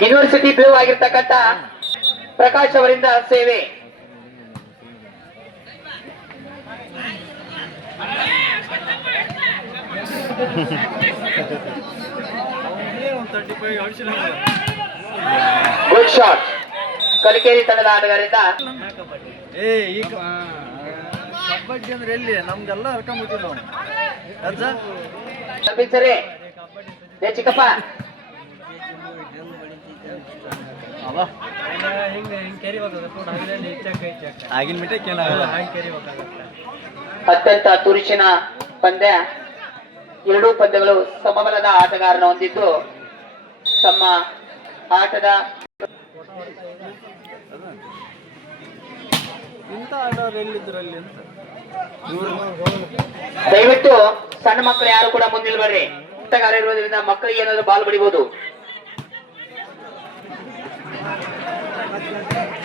University blue ಆಗಿರ್ತಕ್ಕಂಥ ಪ್ರಕಾಶ್ ಅವರಿಂದ ಸೇವೆ. ಗುಡ್ ಶಾಟ್ ಕಲಿಕೇರಿ ತಂಡದ ಆಟಗಾರರಿಂದ. ಕಬಡ್ಡಿ ಅಂದ್ರೆ ಎಲ್ಲಿ ನಮ್ಗೆಲ್ಲ ಹರ್ಕೊಂಡ್ಬಿಟ್ಟಿವಿ ನಾವು. ಸರಿ ಚಿಕ್ಕಪ್ಪ ಅತ್ಯಂತ ತುರುಚಿನ ಪಂದ್ಯ. ಎರಡೂ ಪಂದ್ಯಗಳು ಸಮಬಲದ ಆಟಗಾರನ ಹೊಂದಿದ್ದು ತಮ್ಮ ಆಟದ ದಯವಿಟ್ಟು ಸಣ್ಣ ಮಕ್ಕಳು ಯಾರು ಕೂಡ ಮುಂದಿಲ್ಬರ್ರಿ. ಆಟಗಾರ ಇರೋದ್ರಿಂದ ಮಕ್ಕಳಿಗೆ ಏನಾದ್ರು ಬಾಲ್ ಬಡಿಬಹುದು.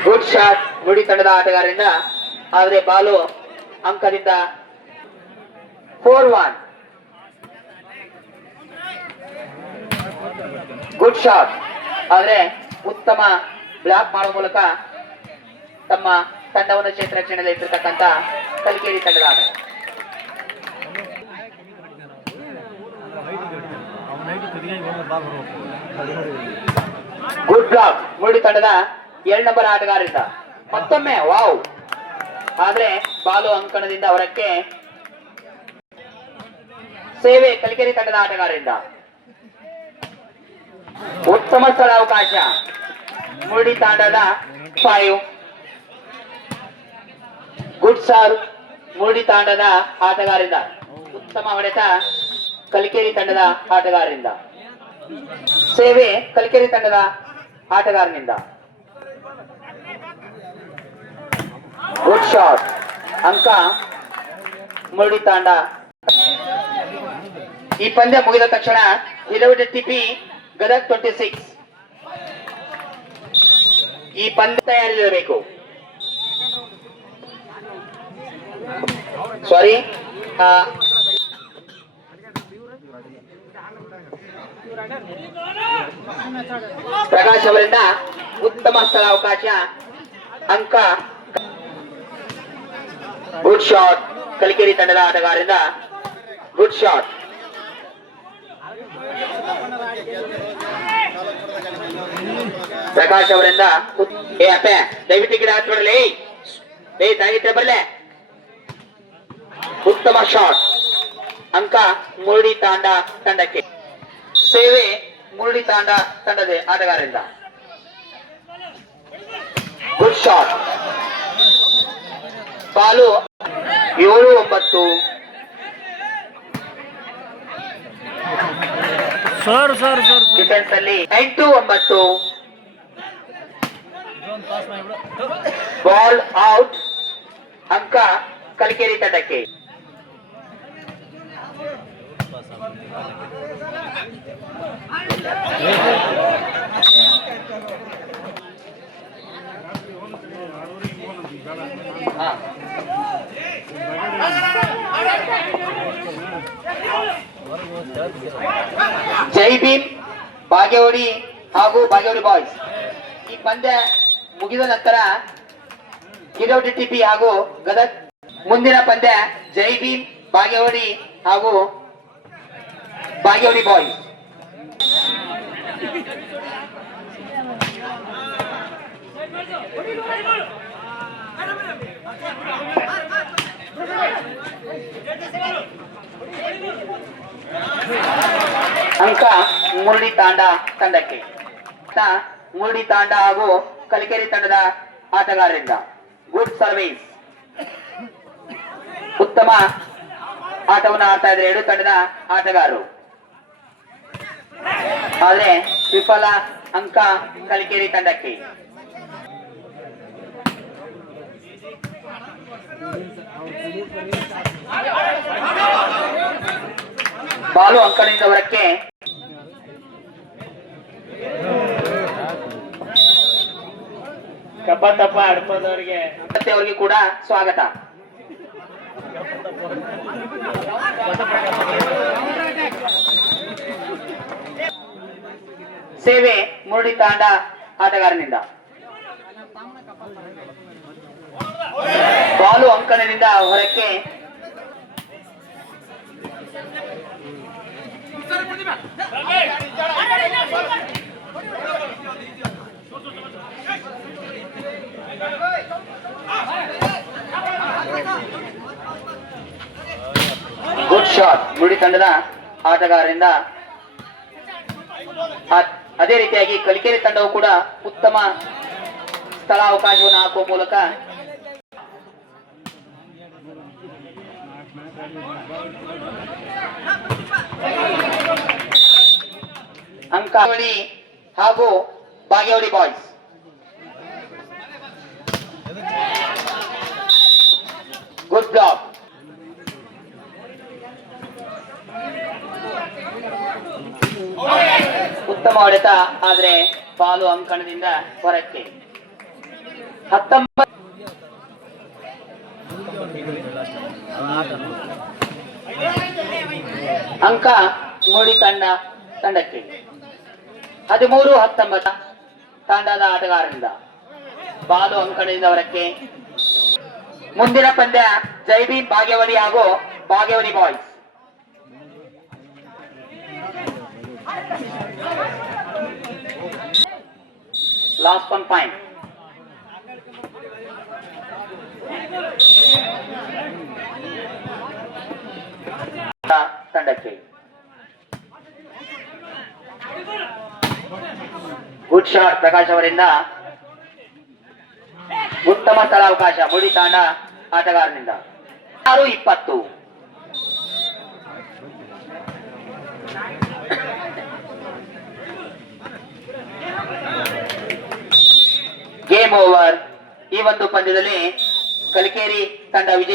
ಗುಡ್ ಶಾಟ್ ನುಡಿ ತಂಡದ ಆಟಗಾರರಿಂದ, ಆದ್ರೆ ಬಾಲು ಅಂಕದಿಂದ 4-1. ಗುಡ್ ಶಾಟ್ ಆದ್ರೆ ಉತ್ತಮ ಬ್ಲಾಕ್ ಮಾಡುವ ಮೂಲಕ ತಮ್ಮ ತಂಡವನ್ನು ಕ್ಷೇತ್ರ ರಕ್ಷಣೆಯಲ್ಲಿ ಇಟ್ಟಿರ್ತಕ್ಕಂಥ ಕಲಿಕೇರಿ ತಂಡದ ಆಟ. ಗುಡ್ ಬ್ಲಾಕ್ ಮುರುಡಿ ತಂಡದ 2 ನಂಬರ್ ಆಟಗಾರರಿಂದ. ಮತ್ತೊಮ್ಮೆ ವಾವ್, ಆದ್ರೆ ಬಾಲು ಅಂಕಣದಿಂದ ಹೊರಕ್ಕೆ. ಸೇವೆ ಕಲಿಕೇರಿ ತಂಡದ ಆಟಗಾರರಿಂದ. ಉತ್ತಮ ಸ್ಥಳ ಅವಕಾಶ ಮುರುಡಿ ತಂಡದ 5. ಗುಡ್ ಸರ್ವ್ ಮುರುಡಿ ತಂಡದ ಆಟಗಾರರಿಂದ. ಉತ್ತಮ ಹೊಡೆತ ಕಲಿಕೇರಿ ತಂಡದ ಆಟಗಾರರಿಂದ. ಸೇವೆ ಕಲಿಕೇರಿ ತಂಡದ ಆಟಗಾರನಿಂದ. ಗುಡ್ ಶಾಟ್ ಅಂಕ ಮುರುಡಿ ತಂಡ. ಈ ಪಂದ್ಯ ಮುಗಿದ ತಕ್ಷಣ ಟಿಪಿ ಗದಗ್ 26 ಈ ಪಂದ್ಯ ತಯಾರಿರಬೇಕು. ಸಾರಿ, ಪ್ರಕಾಶ್ ಅವರಿಂದ ಉತ್ತಮ ಸ್ಥಳ ಅವಕಾಶ ಅಂಕ. ಗುಡ್ ಶಾಟ್ ಕಲಿಕೇರಿ ತಂಡದ ಆಟಗಾರರಿಂದ. Good shot. ಪ್ರಕಾಶ್ ಅವರಿಂದ ದಯವಿಟ್ಟು ಗಿಡ ಹತ್ಬಿಡಲಿ, ತಾಗಿದ್ರೆ ಬರ್ಲೆ. ಉತ್ತಮ ಶಾಟ್ ಅಂಕ ಮುರುಡಿ ತಾಂಡ ತಂಡಕ್ಕೆ. ಸೇವೆ ಮುರುಡಿ ತಾಂಡ ತಂಡದ ಆಟಗಾರರಿಂದ. Good shot ball 7-9. ಡಿಫೆನ್ಸ್ ಅಲ್ಲಿ 8-9. ಬಾಲ್ ಔಟ್ ಅಂಕ ಕಲಿಕೇರಿ ತಂಡಕ್ಕೆ. ಜೈ ಭೀಮ್ ಬಾಗೇವಾಡಿ ಹಾಗೂ ಬಾಗೇವಾಡಿ ಬಾಯ್ಸ್. ಈ ಪಂದ್ಯ ಮುಗಿದ ನಂತರ ಟಿಪಿ ಹಾಗೂ ಗದಗ್. ಮುಂದಿನ ಪಂದ್ಯ ಜೈ ಭೀಮ್ ಬಾಗೇವಾಡಿ ಹಾಗೂ ಬಾಗೇವಾಡಿ ಬಾಯ್ಸ್. ಅಂಕ ಮುರುಡಿ ತಾಂಡ ತಂಡಕ್ಕೆ. ಮುರುಡಿ ತಾಂಡ ಹಾಗೂ ಕಲಿಕೇರಿ ತಂಡದ ಆಟಗಾರರಿಂದ. ಗುಡ್ ಸರ್ವಿಸ್, ಉತ್ತಮ ಆಟವನ್ನು ಆಡ್ತಾ ಇದ್ದಾರೆ ಎರಡು ತಂಡದ ಆಟಗಾರರು. ಆದ್ರೆ ವಿಫಲ ಅಂಕ ಕಲಿಕೇರಿ ತಂಡಕ್ಕೆ. ಬಾಲು ಅಂಕಣದಿಂದ ಹೊರಕ್ಕೆ. ಕಪ್ಪ ತಪ್ಪ ಅಡ್ಪದವರಿಗೆ ಅವರಿಗೆ ಕೂಡ ಸ್ವಾಗತ. ಸೇವೆ ಮುರುಡಿ ತಾಂಡ ಆಟಗಾರನಿಂದ. ಬಾಲು ಅಂಕಣದಿಂದ ಹೊರಕ್ಕೆ. ಗುಡ್ ಶಾಟ್ ಮುರುಡಿ ತಂಡದ ಆಟಗಾರರಿಂದ. ಅದೇ ರೀತಿಯಾಗಿ ಕಲಿಕೆರೆ ತಂಡವು ಕೂಡ ಉತ್ತಮ ಸ್ಥಳಾವಕಾಶವನ್ನು ಹಾಕುವ ಮೂಲಕ ಅಂಕವಳಿ ಹಾಗೂ ಬಾಗೇವಾಡಿ ಬಾಯ್ಸ್. Good block. ಉತ್ತಮ ಹೊಡೆತ, ಆದ್ರೆ ಬಾಲು ಅಂಕಣದಿಂದ ಹೊರಕ್ಕೆ. 19 ಅಂಕ ಮುರುಡಿ ತಂಡಕ್ಕೆ. 13-19 ತಂಡದ ಆಟಗಾರರಿಂದ ಬಾಲು ಅಂಕಣದಿಂದ ಹೊರಕ್ಕೆ. ಮುಂದಿನ ಪಂದ್ಯ ಜೈ ಭೀಮ್ ಬಾಗೇವಾಡಿ ಹಾಗೂ ಬಾಗೇವಾಡಿ ಬಾಯ್ಸ್. Last 1 point. ತಂಡಕ್ಕೆ. ಗುಡ್ ಶಾಟ್ ಪ್ರಕಾಶ್ ಅವರಿಂದ. ಉತ್ತಮ ಸ್ಥಳಾವಕಾಶ ಮುರುಡಿ ತಾಂಡ ಆಟಗಾರನಿಂದ. 6-20. Game over. ಈ ಒಂದು ಪಂದ್ಯದಲ್ಲಿ ಕಲಿಕೇರಿ ತಂಡ ವಿಜಯ.